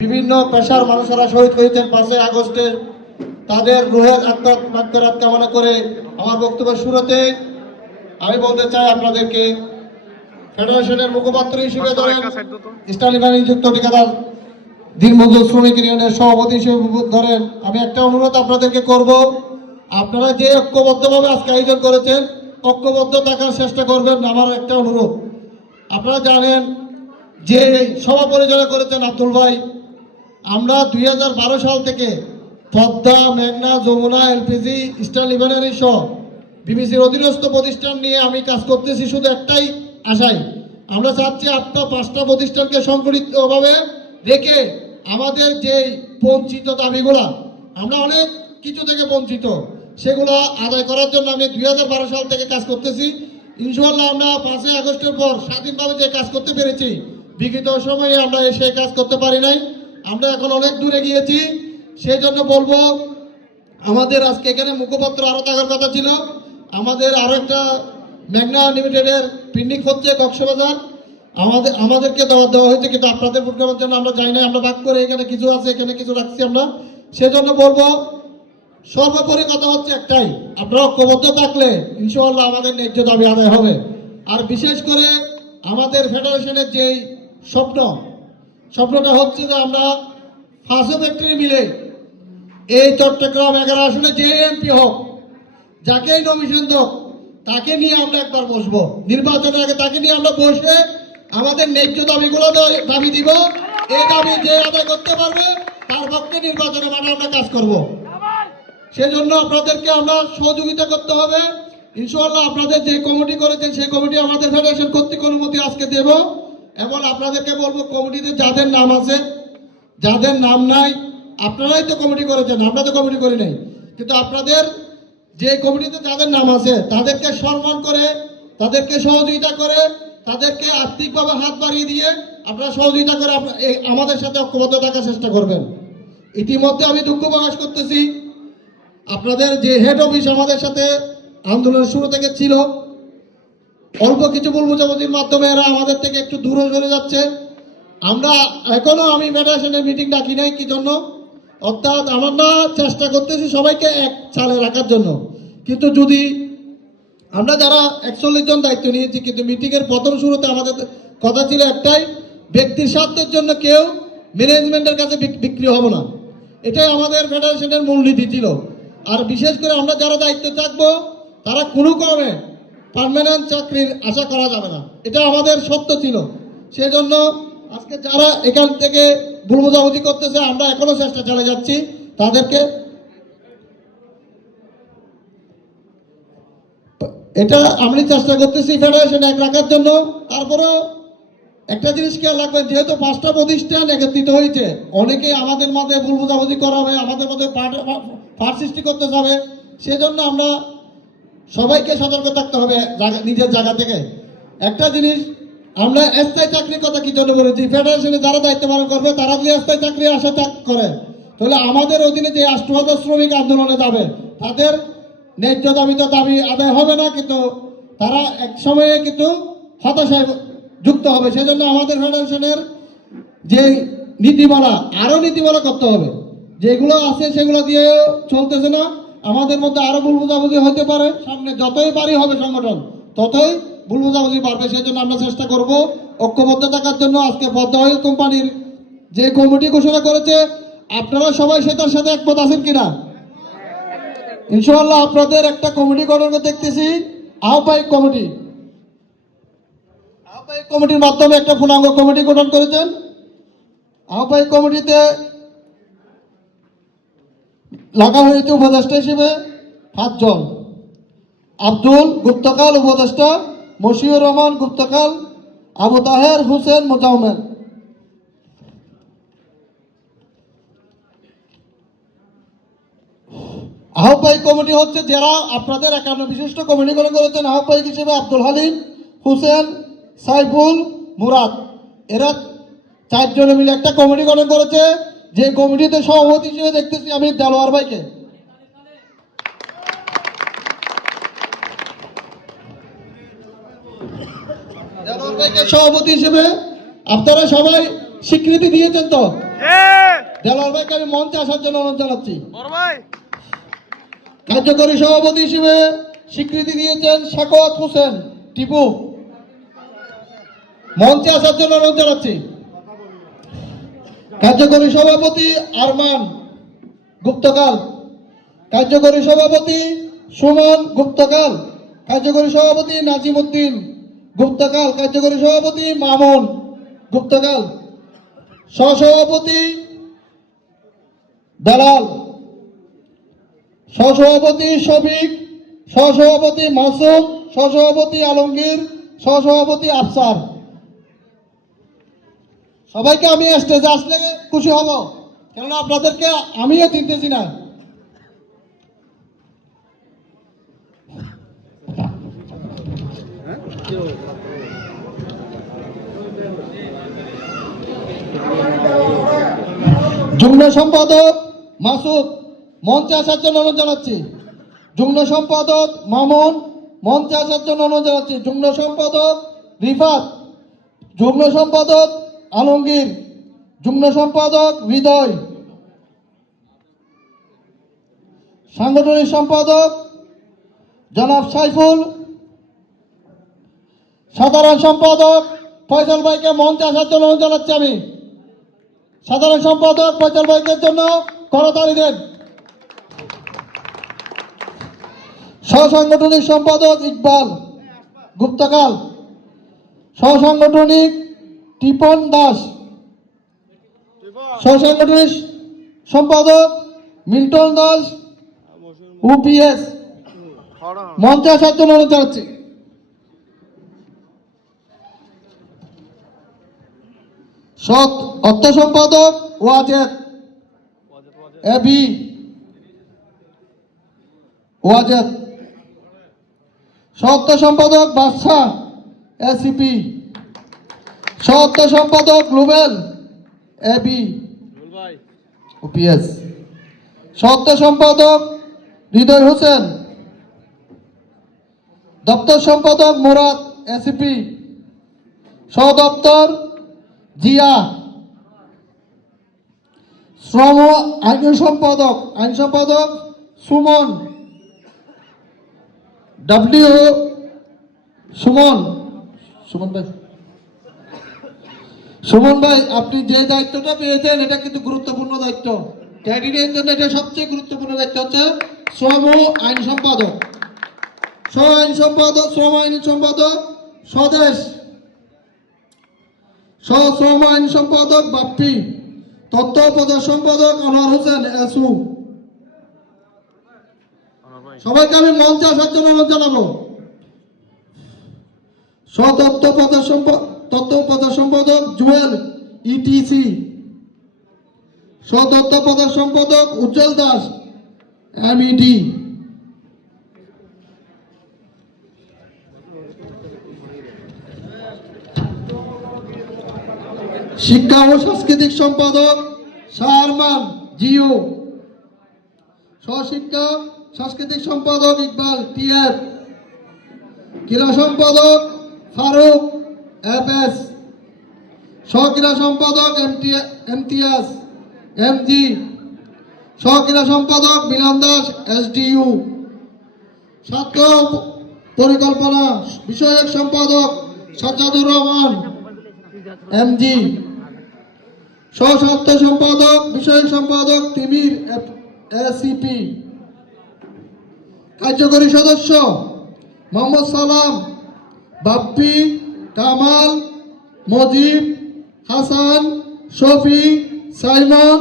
বিভিন্ন পেশার মানুষেরা শহীদ হয়েছেন পাঁচই আগস্টে। তাদের রুহের আত্মার মাত্রাত কামনা করে আমার বক্তব্যের শুরুতে আমি বলতে চাই আপনাদেরকে, ফেডারেশনের মুখপাত্র হিসেবে ধরেন ইস্টার্ন ইভান নিযুক্ত ঠিকাদার দিনমজুর শ্রমিক ইউনিয়নের সভাপতি হিসেবে ধরেন, আমি একটা অনুরোধ আপনাদেরকে করব, আপনারা যে ঐক্যবদ্ধভাবে আজকে আয়োজন করেছেন, ঐক্যবদ্ধ থাকার চেষ্টা করবেন আমার একটা অনুরোধ। আপনারা জানেন যে সভা পরিচালনা করেছেন আব্দুল ভাই আমরা দুই হাজার বারো সাল থেকে পদ্মা, মেঘনা, যমুনা, এলপিজি, ইস্টার্ন লিবানারি সহ বিবিসির অধীনস্থ প্রতিষ্ঠান নিয়ে আমি কাজ করতেছি শুধু একটাই আশায়। আমরা চাচ্ছি আটটা, পাঁচটা প্রতিষ্ঠানকে সংগঠিতভাবে রেখে আমাদের যে বঞ্চিত দাবিগুলা, আমরা অনেক কিছু থেকে বঞ্চিত, সেগুলো আদায় করার জন্য আমি দুই হাজার বারো সাল থেকে কাজ করতেছি। ইনশাল্লাহ আমরা পাঁচই আগস্টের পর স্বাধীনভাবে যে কাজ করতে পেরেছি, বিগত সময়ে আমরা সে কাজ করতে পারি নাই। আমরা এখন অনেক দূরে গিয়েছি সেই জন্য বলব, আমাদের আজকে এখানে মুখপাত্র আরও থাকার কথা ছিল। আমাদের আরও একটা ম্যাগনা লিমিটেডের পিকনিক হচ্ছে কক্সবাজার। আমাদের, আমাদেরকে দেওয়া দেওয়া হয়েছে কিন্তু আপনাদের প্রোগ্রামের জন্য আমরা যাই না আমরা ভাগ করে এখানে কিছু আছে, এখানে কিছু রাখছি আমরা। সেজন্য বলব, সর্বোপরি কথা হচ্ছে একটাই, আপনারা ঐক্যবদ্ধ থাকলে ইনশাআল্লাহ আমাদের ন্যায্য দাবি আদায় হবে। আর বিশেষ করে আমাদের ফেডারেশনের যেই স্বপ্ন স্বপ্নটা হচ্ছে যে আমরা ফাঁসো ফ্যাক্টরি মিলে এই চট্টগ্রাম এগারো আসনে যে এমপি হোক, যাকেই নমিশন হোক তাকে নিয়ে আমরা একবার বসবো। নির্বাচনের আগে তাকে নিয়ে আমরা বসে আমাদের ন্যায্য দাবিগুলো দাবি দিব। এই দাবি যে আদায় করতে পারবে, তার পক্ষে নির্বাচনে মাঠে আমরা কাজ করব। সেজন্য আপনাদেরকে আমরা সহযোগিতা করতে হবে। ইনশাআল্লাহ আপনাদের যে কমিটি করেছেন, সেই কমিটি আমাদের ফেডারেশন কর্তৃক অনুমতি আজকে দেব। এবং আপনাদেরকে বলব, কমিটিতে যাদের নাম আছে, যাদের নাম নাই, আপনারাই তো কমিটি করেছেন, আমরা তো কমিটি করি নাই। কিন্তু আপনাদের যে কমিটিতে যাদের নাম আছে, তাদেরকে সম্মান করে, তাদেরকে সহযোগিতা করে, তাদেরকে আর্থিকভাবে হাত বাড়িয়ে দিয়ে আপনারা সহযোগিতা করে আমাদের সাথে ঐক্যবদ্ধ থাকার চেষ্টা করবেন। ইতিমধ্যে আমি দুঃখ প্রকাশ করতেছি, আপনাদের যে হেড অফিস আমাদের সাথে আন্দোলনের শুরু থেকে ছিল অল্প কিছু ভুল বোঝাবুঝির মাধ্যমে, এরা আমাদের থেকে একটু দূরে সরে যাচ্ছে। আমরা এখনও আমি ফেডারেশনের মিটিং ডাকি নাই, কি জন্য? অর্থাৎ আমরা চেষ্টা করতেছি সবাইকে এক চালে রাখার জন্য। কিন্তু যদি আমরা যারা একচল্লিশ জন দায়িত্ব নিয়েছি, কিন্তু মিটিংয়ের প্রথম শুরুতে আমাদের কথা ছিল একটাই, ব্যক্তির স্বার্থের জন্য কেউ ম্যানেজমেন্টের কাছে বিক- বিক্রি হব না। এটাই আমাদের ফেডারেশনের মূলনীতি ছিল। আর বিশেষ করে আমরা যারা দায়িত্ব থাকব, তারা কোনো ক্রমে পার্মানেন্ট চাকরির আশা করা যাবে না। এটা আমাদের সত্য ছিল। সেজন্য আজকে যারা এখান থেকে ভুল বোঝাবুঝি করতেছে, আমরা এখনও চেষ্টা চালিয়ে যাচ্ছি তাদেরকে। এটা আমি চেষ্টা করতেছি ফেডারেশন এক রাখার জন্য। তারপরেও একটা জিনিস খেয়াল রাখবেন, যেহেতু পাঁচটা প্রতিষ্ঠান একত্রিত হয়েছে, অনেকে আমাদের মধ্যে ভুল বোঝাবুঝি করা হবে আমাদের মধ্যে পাঠ সৃষ্টি করতে হবে সেজন্য আমরা সবাইকে সতর্ক থাকতে হবে নিজের জায়গা থেকে। একটা জিনিস, আমরা স্থায়ী চাকরির কথা কি জন্য বলেছি? ফেডারেশনে যারা দায়িত্ব পালন করবে, তারা যদি স্থায়ী চাকরি আশা করে। তাহলে আমাদের অধীনে যে আষ্ট শ্রমিক আন্দোলনে যাবে, তাদের ন্যায্য দাবি তো দাবি আদায় হবে না, কিন্তু তারা এক সময়ে কিন্তু হতাশায় যুক্ত হবে। সেজন্য আমাদের ফেডারেশনের যে নীতিমালা, আরও নীতিমালা করতে হবে। যেগুলো আছে, সেগুলো দিয়ে চলতেছে না। আমাদের মধ্যে আরও ভুল বোঝাবুঝি হতে পারে। সামনে যতই বাড়ি হবে সংগঠন, ততই ভুল বোঝাবুঝি বাড়বে। সেই জন্য আমরা চেষ্টা করব ঐক্যবদ্ধ থাকার জন্য। আজকে পদ্মা অয়েল কোম্পানির যে কমিটি ঘোষণা করেছে। আপনারা সবাই সেটার সাথে একমত আছেন কিনা? ইনশাআল্লাহ আপনাদের একটা কমিটি গঠন দেখতেছি। আহ্বায়ক কমিটি। আহ্বায়ক কমিটির মাধ্যমে একটা পূর্ণাঙ্গ কমিটি গঠন করেছেন। আহ্বায়ক কমিটিতে লাগা হয়েছে উপদেষ্টা হিসেবে পাঁচজন আব্দুল গুপ্তকাল উপদেষ্টা মশিউর রহমান গুপ্তকাল, আবু তাহের হুসেন মোজামেল আহ্বায়ক কমিটি হচ্ছে যারা আপনাদের একান্ন বিশিষ্ট কমিটি গঠন করেছেন আহ্বায়ক হিসেবে আব্দুল হালিম, হুসেন, সাইফুল, মুরাদ। এরা চারজনে মিলে একটা কমিটি গঠন করেছে। যে কমিটিতে সভাপতি হিসেবে দেখতেছি আমি দেলোয়ার ভাইকে। দেলোয়ার ভাইকে সভাপতি হিসেবে আপনারা সবাই স্বীকৃতি দিয়েছেন তো? দেলার ভাইকে আমি মঞ্চে আসার জন্য অনুরোধ জানাচ্ছি। কার্যকরী সভাপতি হিসেবে স্বীকৃতি দিয়েছেন সাকোয়াত হোসেন টিপু। মঞ্চে আসার জন্য অনুরোধ জানাচ্ছি। কার্যকরী সভাপতি আরমান গুপ্তকাল, কার্যকরী সভাপতি সুমন গুপ্তকাল, কার্যকরী সভাপতি নাজিম উদ্দিন গুপ্তকাল, কার্যকরী সভাপতি মামুন গুপ্তকাল, সহসভাপতি দালাল, সহসভাপতি শফিক, সহসভাপতি মাসুম, সহসভাপতি আলমগীর, সহসভাপতি আফসার। সবাইকে আমি স্টেজে আসলে খুশি হব। কেননা আপনাদেরকে আমিও চিনতেছি না। যুগ্ম সম্পাদক মাসুদ, মঞ্চে আসার জন্য অনুরোধ জানাচ্ছি। যুগ্ম সম্পাদক মামুন, মঞ্চে আসার জন্য অনুরোধ জানাচ্ছি। যুগ্ম সম্পাদক রিফাত, যুগ্ম সম্পাদক আলমগীর, যুগ্ম সম্পাদক হৃদয়। সাংগঠনিক সম্পাদক জনাব সাইফুল। সাধারণ সম্পাদক ফয়সাল ভাইকে মঞ্চে আসার জন্য অনুরোধ জানাচ্ছি আমি। সাধারণ সম্পাদক ফয়সাল ভাইকের জন্য করতালি দেন। সহসাংগঠনিক সম্পাদক ইকবাল গুপ্তকাল। সহসাংগঠনিক টিপন দাস। সহসাংগঠনিক সম্পাদক মিল্টন দাস। ইউপিএস মঞ্চে আসার জন্য অনুরোধ জানাচ্ছি সৎ অর্থ সম্পাদক ওয়াজেদ। এবি ওয়াজেদ। সত্য সম্পাদক বাদশাহ এসিপি। সত্য সম্পাদক রুবেল এবি ওপিএস সত্য সম্পাদক হৃদয় হোসেন। দপ্তর সম্পাদক মুরাদ এসিপি সদপ্তর জিয়া। শ্রম আইন সম্পাদক আইন সম্পাদক সুমন। ডাব্লিউ সুমন। সুমন ভাই। সুমন ভাই, আপনি যে দায়িত্বটা পেয়েছেন, এটা কিন্তু গুরুত্বপূর্ণ দায়িত্ব। ক্যাডিডেটের জন্য এটা সবচেয়ে গুরুত্বপূর্ণ দায়িত্ব হচ্ছে শ্রম আইন সম্পাদক। শ্রম আইন সম্পাদক, শ্রম আইন সম্পাদক স্বদেশ। শ্রম আইন সম্পাদক বাপ্পি। তথ্য প্রচার সম্পাদক আনোয়ার হোসেন এসু। সবাইকে আমি মঞ্চে আসার জন্য অনুরোধ জানাব। সতত্ত্ব প্রচার সম্পাদক প্রচার সম্পাদক জুয়েল ইটিসি। প্রচার সম্পাদক উজ্জ্বল দাস, এমইডি। শিক্ষা ও সাংস্কৃতিক সম্পাদক শাহরমান জিও। সহশিক্ষা, সাংস্কৃতিক সম্পাদক ইকবাল টিএফ ক্রীড়া সম্পাদক ফারুক এফ এস সহক্রীড়া সম্পাদক এমটিএস এমজি সহক্রীড়া সম্পাদক মিলন দাস, এসডিইউ। ছাত্র পরিকল্পনা বিষয়ক সম্পাদক সাজ্জাদুর রহমান, এমজি। সহস্বার্থ সম্পাদক বিষয়ক সম্পাদক তিমির এসিপি কার্যকরী সদস্য মোহাম্মদ সালাম, বাপ্পি কামাল, মজিব, হাসান শফি সাইমন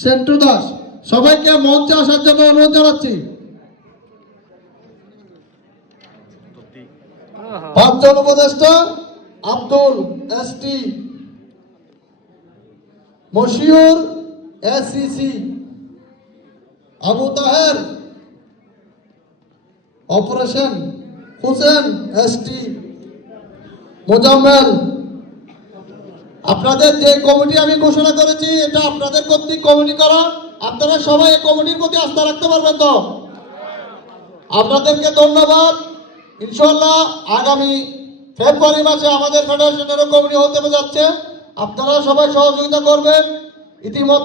সেন্টু দাস সবাইকে মঞ্চে আসার জন্য অনুরোধ জানাচ্ছি। পাঁচজন উপদেষ্টা, Abdul S T Moshiur A C C Abu Taher, operation, Hossain, S T Mozammel, আপনাদের যে কমিটি আমি ঘোষণা করেছি, এটা আপনাদের কর্তৃক কমিটি করা, আপনারা সবাই এই কমিটির প্রতি আস্থা রাখতে পারবেন তো? আপনাদেরকে ধন্যবাদ। ইনশাল্লাহ আগামী ফেব্রুয়ারি মাসে আমাদের ফেডারেশনেরও কমিটি হতে যাচ্ছে। আপনারা সবাই সহযোগিতা করবেন। ইতিমধ্যে